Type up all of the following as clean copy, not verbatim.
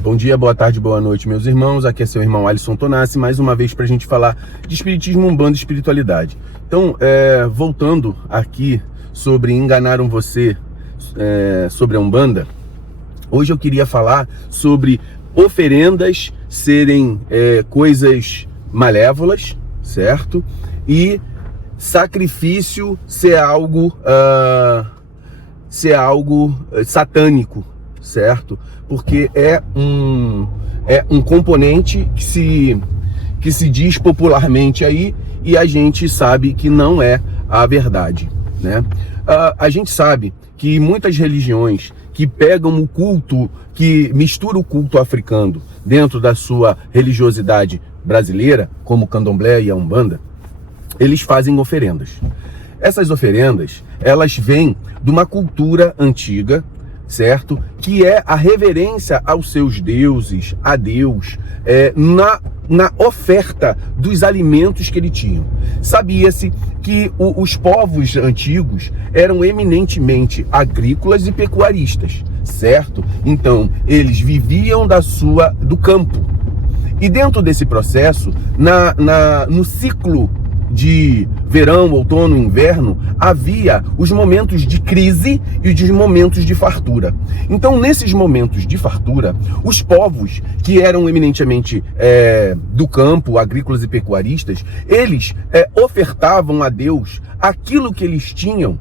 Bom dia, boa tarde, boa noite, meus irmãos. Aqui é seu irmão Alisson Tonassi, mais uma vez para a gente falar de espiritismo, umbanda e espiritualidade. Então, voltando aqui sobre enganaram você sobre a umbanda, hoje eu queria falar sobre oferendas serem coisas malévolas, certo? E sacrifício ser algo satânico, certo? Porque é um componente que se diz popularmente aí e a gente sabe que não é a verdade, né? A gente sabe que muitas religiões que pegam o culto, que misturam o culto africano dentro da sua religiosidade brasileira, como o candomblé e a umbanda, eles fazem oferendas. Essas oferendas, elas vêm de uma cultura antiga, certo? Que é a reverência aos seus deuses, a Deus, na oferta dos alimentos que ele tinha. Sabia-se que os povos antigos eram eminentemente agrícolas e pecuaristas, certo? Então, eles viviam do campo. E dentro desse processo, no ciclo de verão, outono, inverno, havia os momentos de crise e os momentos de fartura. Então, nesses momentos de fartura, os povos que eram eminentemente do campo, agrícolas e pecuaristas, eles ofertavam a Deus aquilo que eles tinham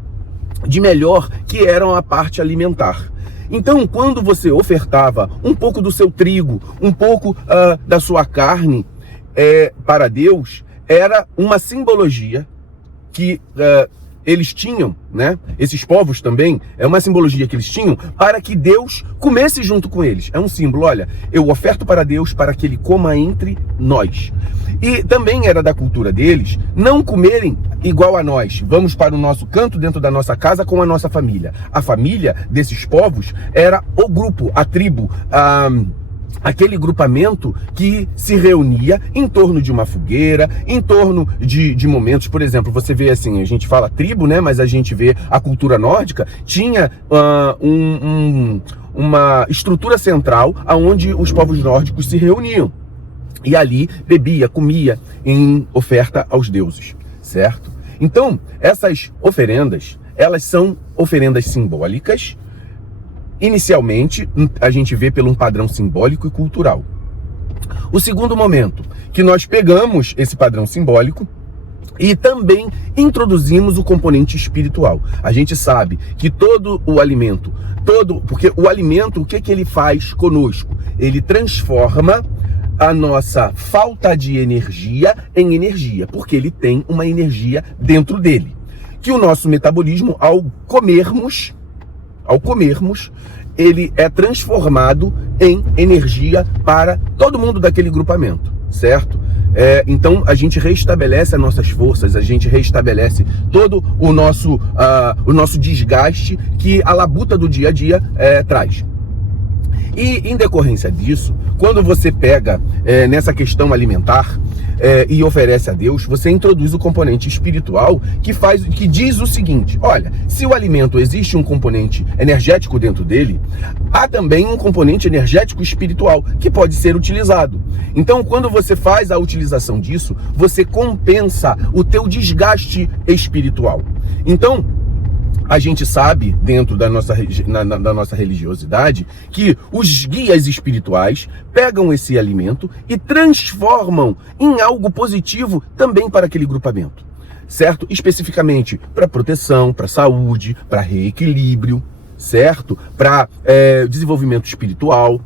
de melhor, que era a parte alimentar. Então, quando você ofertava um pouco do seu trigo, um pouco da sua carne para Deus, era uma simbologia que eles tinham, né? Esses povos também, é uma simbologia que eles tinham para que Deus comesse junto com eles. É um símbolo, olha, eu oferto para Deus para que Ele coma entre nós. E também era da cultura deles não comerem igual a nós. Vamos para o nosso canto dentro da nossa casa com a nossa família. A família desses povos era o grupo, a tribo, aquele grupamento que se reunia em torno de uma fogueira, em torno de momentos. Por exemplo, você vê assim, a gente fala tribo, né? Mas a gente vê a cultura nórdica, tinha uma estrutura central aonde os povos nórdicos se reuniam. E ali bebia, comia em oferta aos deuses, certo? Então, essas oferendas, elas são oferendas simbólicas. Inicialmente, a gente vê pelo um padrão simbólico e cultural. O segundo momento, que nós pegamos esse padrão simbólico e também introduzimos o componente espiritual. A gente sabe que todo o alimento, porque o alimento, o que ele faz conosco? Ele transforma a nossa falta de energia em energia, porque ele tem uma energia dentro dele. Que o nosso metabolismo, ao comermos, ele é transformado em energia para todo mundo daquele grupamento, certo? Então a gente restabelece as nossas forças, a gente restabelece todo o nosso desgaste que a labuta do dia a dia traz. E em decorrência disso, quando você pega nessa questão alimentar e oferece a Deus, você introduz o componente espiritual que diz o seguinte: olha, se o alimento existe um componente energético dentro dele, há também um componente energético espiritual que pode ser utilizado. Então, quando você faz a utilização disso, você compensa o teu desgaste espiritual. Então, a gente sabe, dentro da nossa religiosidade, que os guias espirituais pegam esse alimento e transformam em algo positivo também para aquele grupamento, certo? Especificamente para proteção, para saúde, para reequilíbrio, certo? Para desenvolvimento espiritual.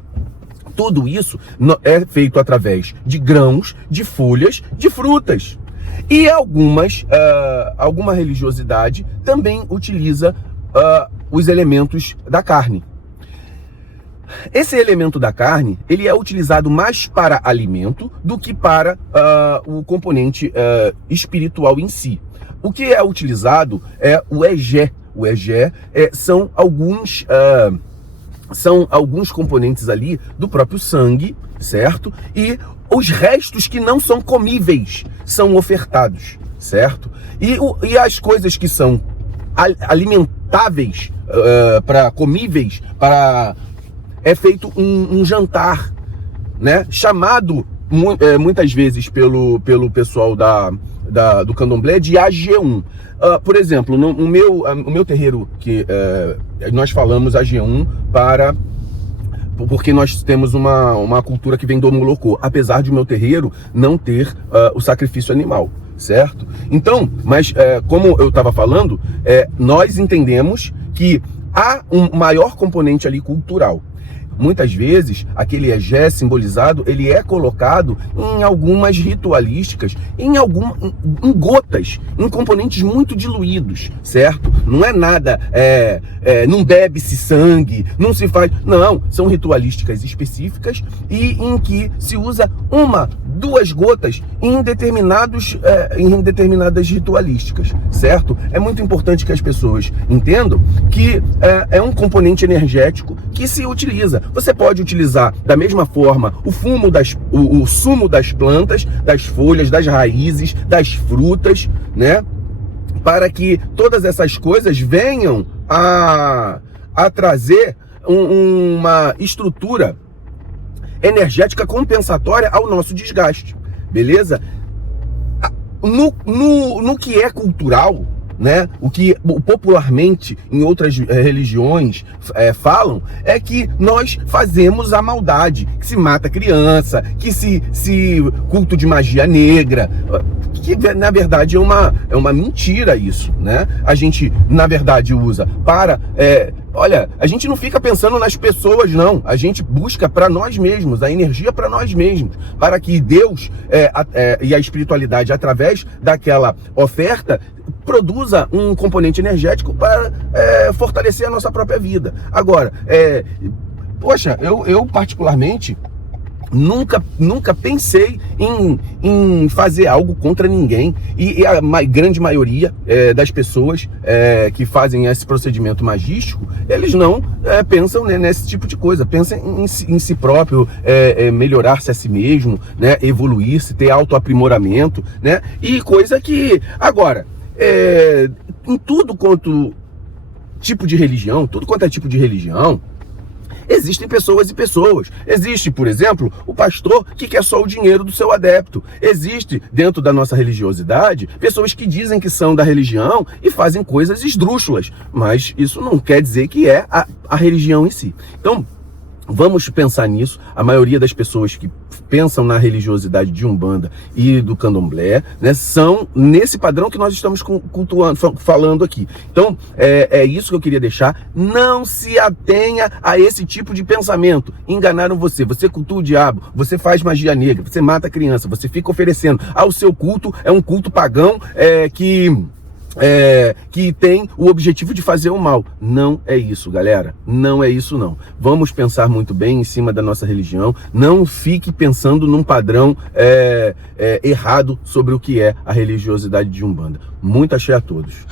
Tudo isso é feito através de grãos, de folhas, de frutas. E alguma religiosidade também utiliza os elementos da carne. Esse elemento da carne, ele é utilizado mais para alimento do que para o componente espiritual em si. O que é utilizado é o egé. O egé são alguns componentes ali do próprio sangue, certo? E os restos que não são comíveis são ofertados, certo? E as coisas que são alimentáveis, comíveis, para é feito um jantar, né? Chamado muitas vezes pelo pessoal do candomblé de AG1. Por exemplo, no meu terreiro, que nós falamos AG1 porque nós temos uma cultura que vem do Molocô, apesar de o meu terreiro não ter o sacrifício animal, certo? Então, mas como eu estava falando, nós entendemos que há um maior componente ali cultural. Muitas vezes, aquele egé simbolizado, ele é colocado em algumas ritualísticas, em gotas, em componentes muito diluídos, certo? Não é nada, não bebe-se sangue, não se faz... Não, são ritualísticas específicas e em que se usa 2 gotas em determinadas ritualísticas, certo? É muito importante que as pessoas entendam que é um componente energético que se utiliza. Você pode utilizar da mesma forma o sumo das plantas, das folhas, das raízes, das frutas, né? Para que todas essas coisas venham a trazer uma estrutura energética compensatória ao nosso desgaste, beleza? No que é cultural, né? O que popularmente em outras religiões falam é que nós fazemos a maldade, que se mata criança, que se culto de magia negra, que na verdade é uma mentira isso, né? A gente na verdade usa para olha, a gente não fica pensando nas pessoas, não. A gente busca para nós mesmos, a energia para nós mesmos, para que Deus e a espiritualidade, através daquela oferta, produza um componente energético para fortalecer a nossa própria vida. Agora, poxa, eu particularmente nunca pensei em fazer algo contra ninguém, e a grande maioria das pessoas que fazem esse procedimento magístico, eles não pensam, né, nesse tipo de coisa, pensam em si próprio, melhorar-se a si mesmo, né, evoluir-se, ter autoaprimoramento, né, e coisa que, agora, em tudo quanto tipo de religião, tudo quanto é tipo de religião, existem pessoas e pessoas. Existe, por exemplo, o pastor que quer só o dinheiro do seu adepto. Existe, dentro da nossa religiosidade, pessoas que dizem que são da religião e fazem coisas esdrúxulas. Mas isso não quer dizer que é a religião em si. Então, vamos pensar nisso. A maioria das pessoas que pensam na religiosidade de Umbanda e do Candomblé, né, são nesse padrão que nós estamos cultuando, falando aqui. Então, é isso que eu queria deixar. Não se atenha a esse tipo de pensamento. Enganaram você. Você cultua o diabo, você faz magia negra, você mata a criança, você fica oferecendo ao seu culto, é um culto pagão que tem o objetivo de fazer o mal. Não é isso, galera. Não é isso, não. Vamos pensar muito bem em cima da nossa religião. Não fique pensando num padrão errado sobre o que é a religiosidade de Umbanda. Muito axé a todos.